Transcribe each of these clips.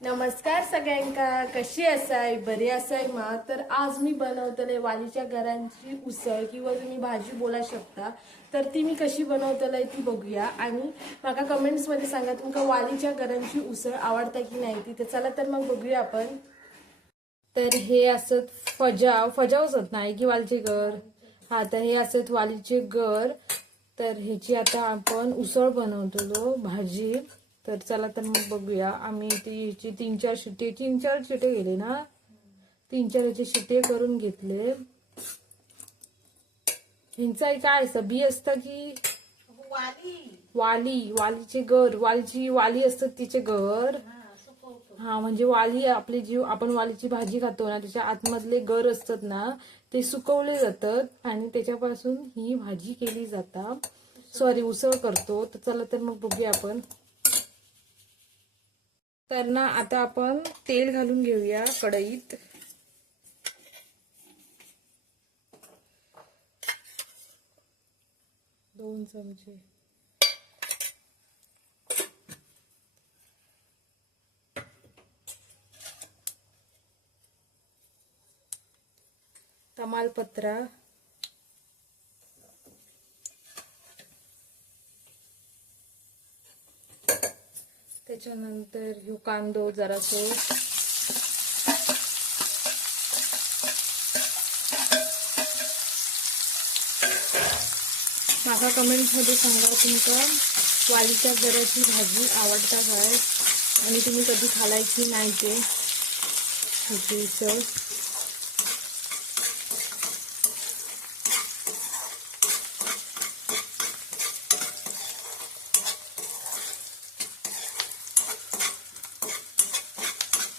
नमस्कार सगळ्यांका, कशी असाय? बरी असाय मा? तर आज मी बनवतले वालीच्या घरांची उसळ किंवा तुम्ही भाजी बोला शकता. तर ती मी कशी बनवतले ती बघूया आणि माका कमेंट्स मध्ये सांगा तुमका वालीच्या घरांची उसळ आवडता की नाही ती. तर चला तर मग बघूया आपण. तर हे असत फजावच नाही की वालीचे घर. हा, तर हे असत वालीचे घर. तर ह्याची आता आपण उसळ बनवतो भाजी. तर चला तर मग बघूया. आम्ही ती तीन चार शिटे गेले ना, 3-4 ह्याचे शिटे करून घेतले. हिंचा काय असतं, बी असतं की वालीचे घर, वाली असतात तिचे घर. हा, म्हणजे वाली आपली जी आपण वालीची भाजी खातो ना, त्याच्या आतमधले गर असतात ना, ते सुकवले जातात आणि त्याच्यापासून ही भाजी केली जातात. सॉरी, उसळ करतो. तर चला तर मग बघूया आपण. तर ना आता आपण तेल घालून घेऊया कढईत. दोन चमचे. तमालपत्रा, त्याच्यानंतर ह्यो कांदो जरासो, माझा कमेंट मध्ये सांगा तुमका वालीच्या घराची भाजी आवडता काय आणि तुम्ही कधी खालायची नाही ते ह्याची उसळ.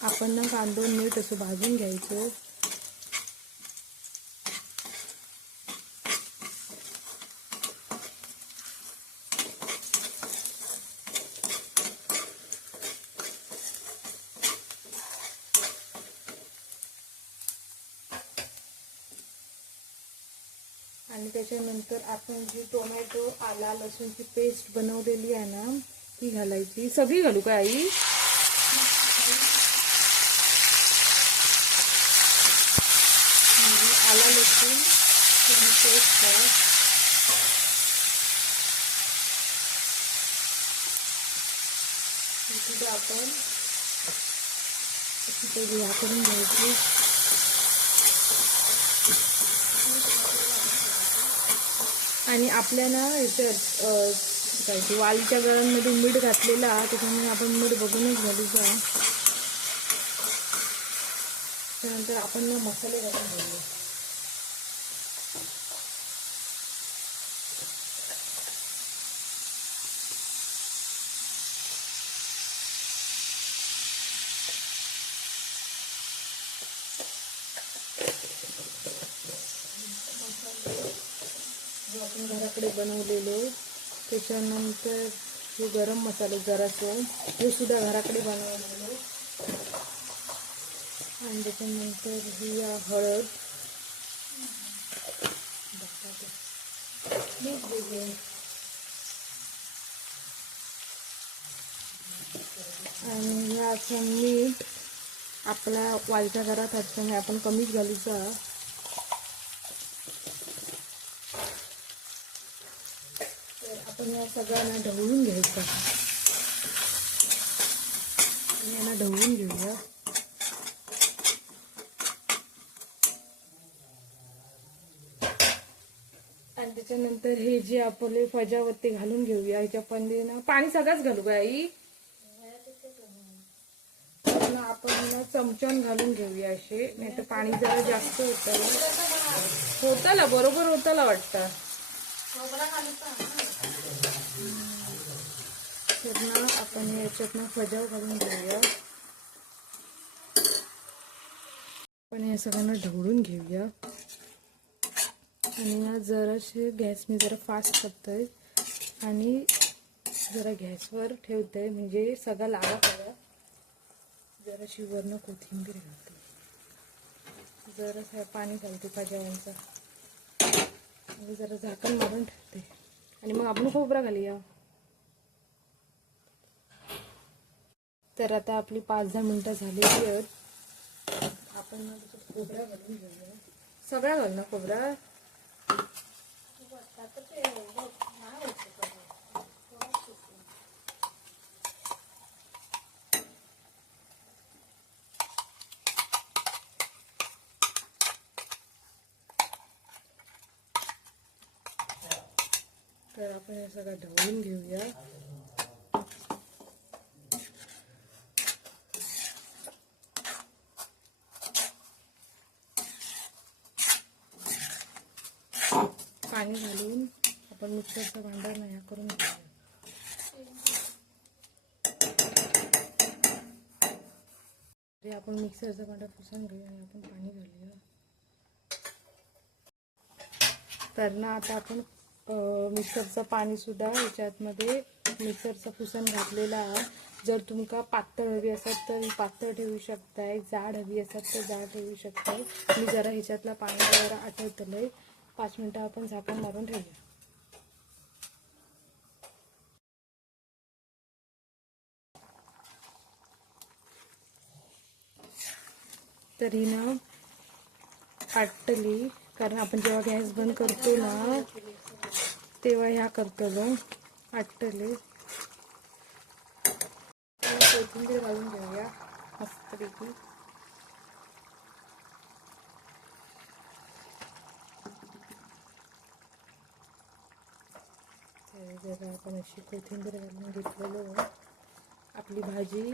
आपण ना कांदो नीट असं भाजून घ्यायचं. आणि त्याच्यानंतर आपण जी टोमॅटो आला लसूणची पेस्ट बनवलेली आहे ना, ती घालायची. सगळी घालू का आई? आला लसूण पेस्ट आहे. सुद्धा आपण ह्या करून घ्यायची. आणि आपल्याला ह्याच्यात काय वालीच्या गळ्यांमध्ये मीठ घातलेला, त्याच्यामुळे आपण मीठ बघूनच घालूचा. त्यानंतर आपण मसाले घालून घेऊया. आपण घराकडे बनवलेलो, त्याच्यानंतर हे गरम मसाले जरासं, हे सुद्धा घराकडे बनवलेलो. आणि त्याच्यानंतर ही हळद, मीठ वेगळे, आणि ह्या असं मीठ आपल्या वालच्या घरात असतं, आपण कमीच घालूचा. आपण या सगळ्यांना ढवळून घ्यायचं. यांना ढवळून घेऊया. आणि त्याच्यानंतर हे जे आपले फजावरती घालून घेऊया. ह्याच्या पहिले ना पाणी सगळंच घालू का आई? आपण चमच्यान घालून घेऊया असे, नाही तर पाणी जरा जास्त होताला बरोबर होताला वाटतं. तर ना आपण याच्यात ना फजाव घालून घेऊया. आपण हे सगळ्यांना ढवळून घेऊया. आणि ना जराशे गॅस मी जरा फास्ट करतोय आणि जरा गॅसवर ठेवतोय, म्हणजे सगळं लावा करा. जराशी वरनं कोथिंबीर घालते, जरा पाणी घालते फजावांचा, आणि जरा झाकण मारून ठेवते. आणि मग आपण खोबरा घालूया. तर आता आपली 5-10 मिनिटं झालेली आहेत. आपण खोबरा घालून घेऊया. सगळा घाल ना खोबरा. तर आपण हे सगळं ढवळून घेऊया. पाणी घालून आपण मिक्सरचा भांडा नया करून घेऊया. आपण मिक्सरचा भांडा पुसून घेऊया आणि आपण पाणी घालूया. तर ना आता आपण मिक्सरचं पाणी सुद्धा ह्याच्यामध्ये मिक्सरचं पुसून घातलेलं आहे. जर तुमका पातळ हवी असेल तर पातळ ठेवू शकताय, जाड हवी असेल तर जाड ठेवू शकताय. मी जरा ह्याच्यातलं पाणी जरा आटवतलंय. 5 मिनिटं आपण झाकण मारून ठेवूया. तरी ना आटली, कारण आपण जेव्हा गॅस बंद करतो ना तेव्हा ह्या करतो आटले. कोथिंबीर घालून घेऊया मस्तपैकी. जरा आपण अशी कोथिंबीर घालून घेतलेलो. आपली भाजी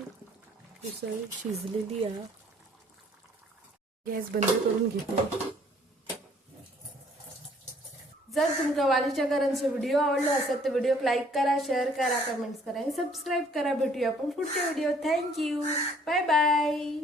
उसळ शिजलेली आहे. गॅस बंद करून घेतो. जर तुमका वालीच्या घरांचा व्हिडिओ आवडला असेल तर व्हिडिओ लाईक करा, शेअर करा, कमेंट्स करा आणि सबस्क्राईब करा. भेटूया आपण पुढच्या व्हिडिओ. थँक्यू. Bye bye.